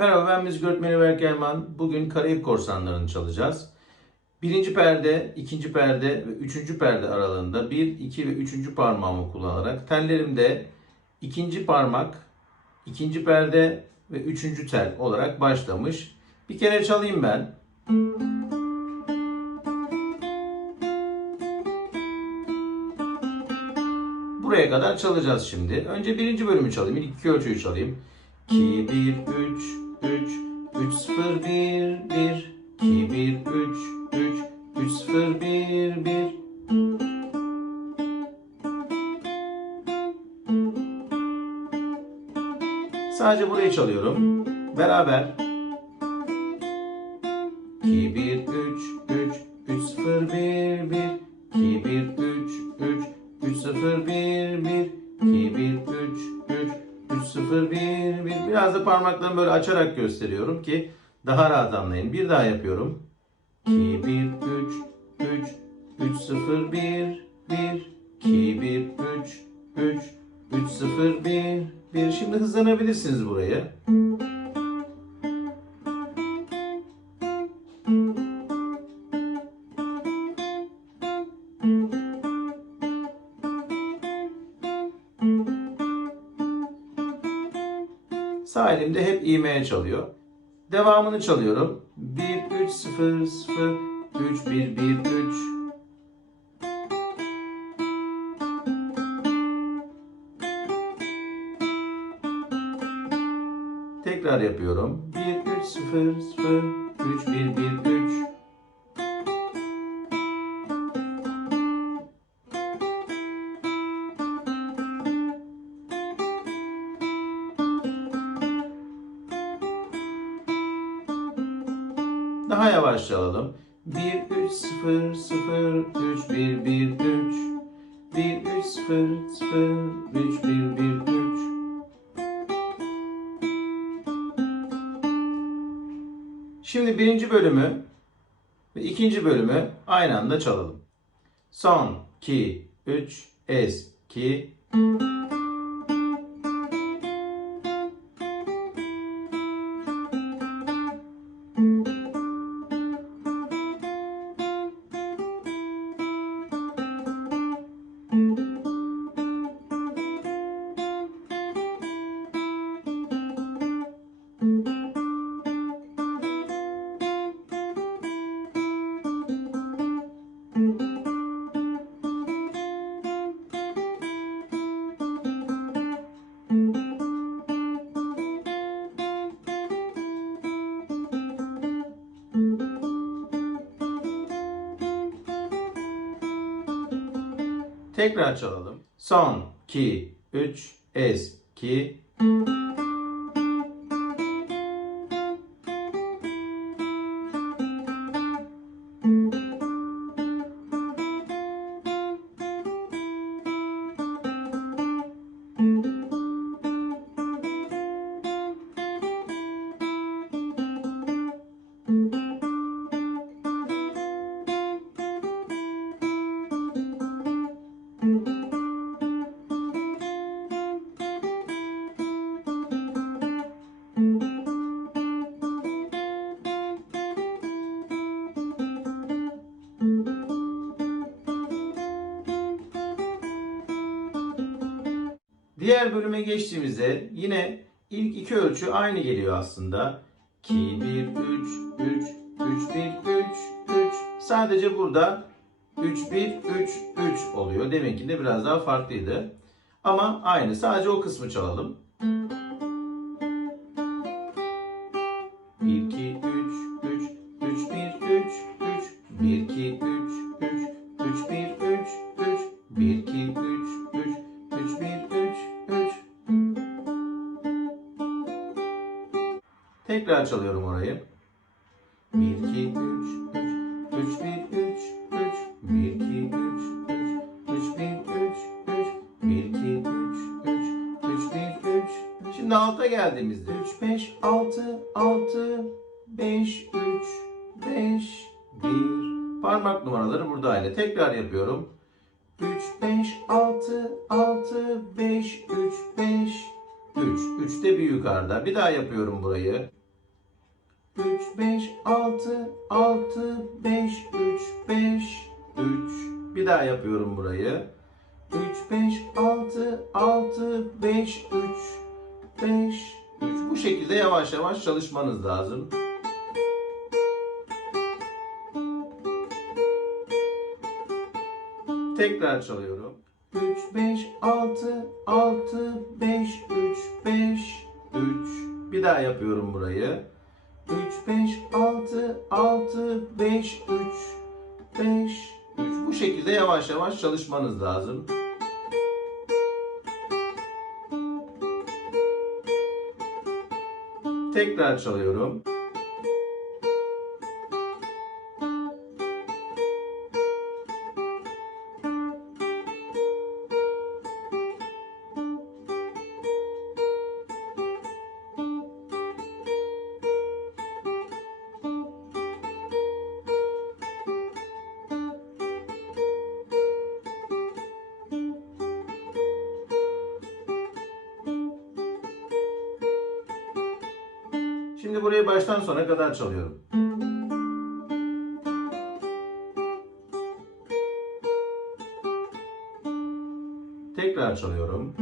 Merhaba ben müzik öğretmeni Berk Erman. Bugün Karayip Korsanları'nı çalacağız. Birinci perde, ikinci perde ve üçüncü perde aralığında bir, iki ve üçüncü parmağımı kullanarak tellerimde ikinci parmak, ikinci perde ve üçüncü tel olarak başlamış. Bir kere çalayım ben. Buraya kadar çalacağız şimdi. Önce birinci bölümü çalayım. İlk iki ölçüyü çalayım. 2, 1, 3, 3, 3, 0, 1, 1, 2, 1, 3, 3, 3, 0, 1, 1. Sadece burayı çalıyorum. Beraber. 2, 1, 3, 3, 3, 0, 1, 1, 2, 1, parmaklarımı böyle açarak gösteriyorum ki daha rahat anlayın. Bir daha yapıyorum. 2, 1, 3, 3, 3, 0, 1, 1, 2, 1, 3, 3, 3, 0, 1, 1. Şimdi hızlanabilirsiniz burayı. Sağ elimde hep iğmeye çalıyor. Devamını çalıyorum. 1 3 0 0 3 1 1 3 Tekrar yapıyorum. 1 3 0 0 3 1 1 3 çalalım. 1 3 0 0 3 1 1 3 1 3 0 0 3 1 1 3 Şimdi birinci bölümü ve ikinci bölümü aynı anda çalalım. Son 2 3 es 2 Tekrar çalalım. Son 2 3 es 2 Diğer bölüme geçtiğimizde yine ilk iki ölçü aynı geliyor aslında. 2, 1, 3, 3, 3, 1, 3, 3. Sadece burada 3, 1, 3, 3 oluyor. Demek ki de biraz daha farklıydı. Ama aynı. Sadece o kısmı çalalım. Tekrar çalıyorum orayı. 1, 2, 3, 3, 3, 1, 3, 3, 1, 2, 3, 3, 3, 1, 3, 3, 1, 2, 3, 3, 3, 1, 3. Şimdi alta geldiğimizde 3, 5, 6, 6, 5, 3, 5, 1. Parmak numaraları burada aynı. Tekrar yapıyorum. 3, 5, 6, 6, 5, 3, 5, 3. 3 de bir yukarıda. Bir daha yapıyorum burayı. 3, 5, 6, 6, 5, 3, 5, 3. Bir daha yapıyorum burayı. 3, 5, 6, 6, 5, 3, 5, 3. Bu şekilde yavaş yavaş çalışmanız lazım. Tekrar çalıyorum. 3, 5, 6, 6, 5, 3, 5, 3. Bir daha yapıyorum burayı. 3, 5, 6, 6, 5, 3, 5, 3. Bu şekilde yavaş yavaş çalışmanız lazım. Tekrar çalıyorum. Burayı baştan sona kadar çalıyorum. Tekrar çalıyorum.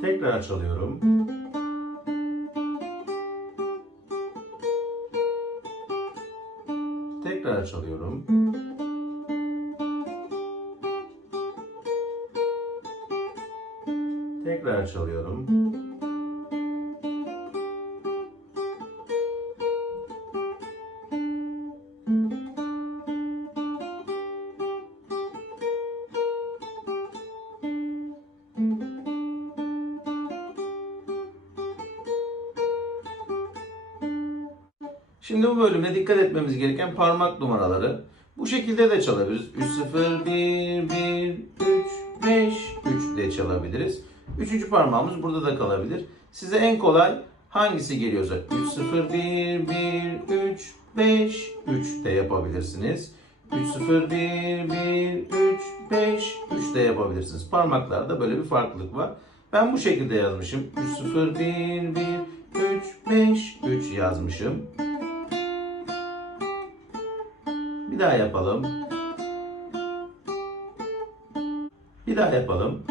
Tekrar çalıyorum. Tekrar çalıyorum. Tekrar çalıyorum. Şimdi bu bölümde dikkat etmemiz gereken parmak numaraları. Bu şekilde de çalabiliriz. 3 0 1 1 3 5 3 de çalabiliriz. Üçüncü parmağımız burada da kalabilir. Size en kolay hangisi geliyorsa 3 0 1 1 3 5 3 de yapabilirsiniz. 3 0 1 1 3 5 3 de yapabilirsiniz. Parmaklarda böyle bir farklılık var. Ben bu şekilde yazmışım. 3 0 1 1 3 5 3 yazmışım. Bir daha yapalım. Bir daha yapalım.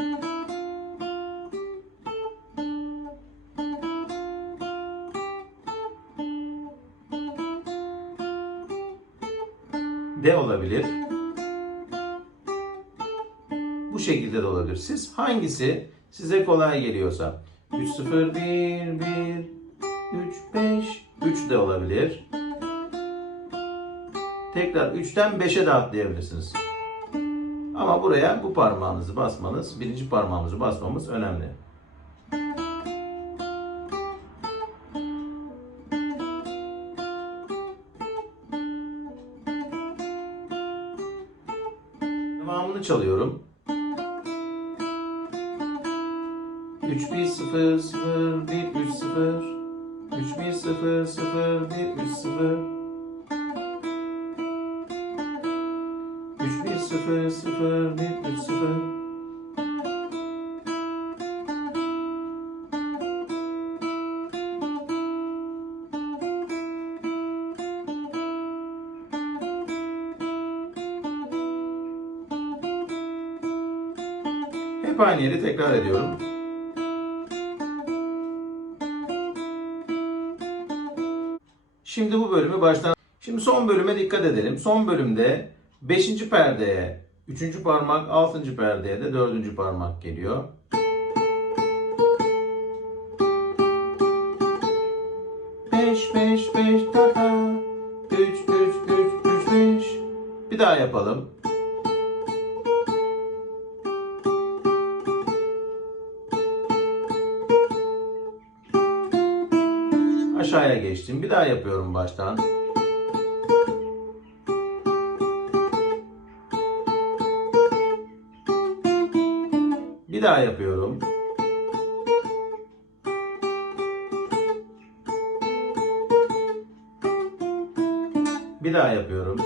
De olabilir. Bu şekilde de olabilir. Siz hangisi size kolay geliyorsa 3 0 1 1 3 5 3 de olabilir. Tekrar 3'ten 5'e de atlayabilirsiniz. Ama buraya bu parmağınızı basmanız, birinci parmağımızı basmamız önemli. Devamını çalıyorum. 3 1 0 0 1 3 0 3 1 0 0 1 3 0 1 3 0 Hep aynı yeri tekrar ediyorum. Şimdi bu bölümü baştan... Şimdi son bölüme dikkat edelim. Son bölümde 5. perdeye 3. parmak, 6. perdeye de 4. parmak geliyor. Beş, beş, beş, ta ta. Üç, üç, üç, üç, beş. Bir daha yapalım. Aşağıya geçtim. Bir daha yapıyorum baştan. daha yapıyorum. Bir daha yapıyorum.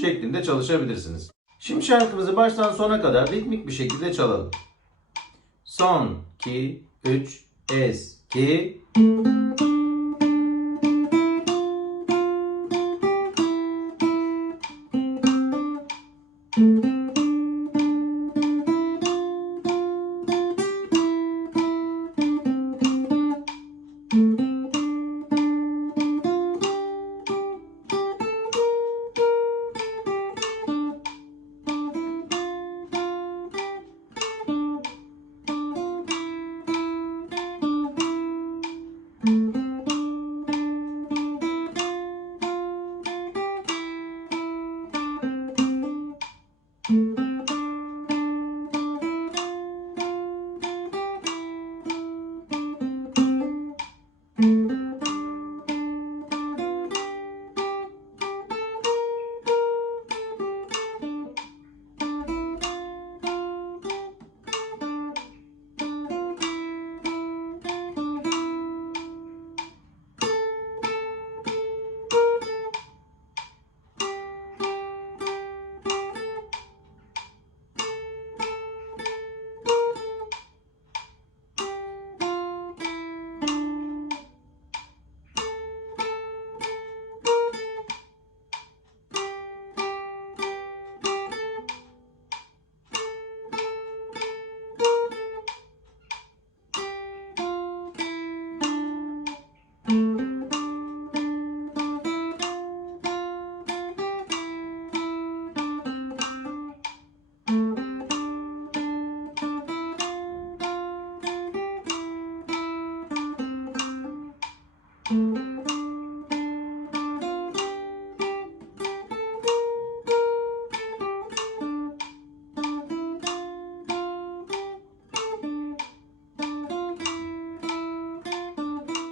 Şeklinde çalışabilirsiniz. Şimdi şarkımızı baştan sona kadar ritmik bir şekilde çalalım. Son, ki, üç, es, ki.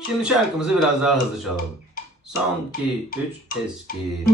Şimdi şarkımızı biraz daha hızlı çalalım. Son, 2, 3, eski.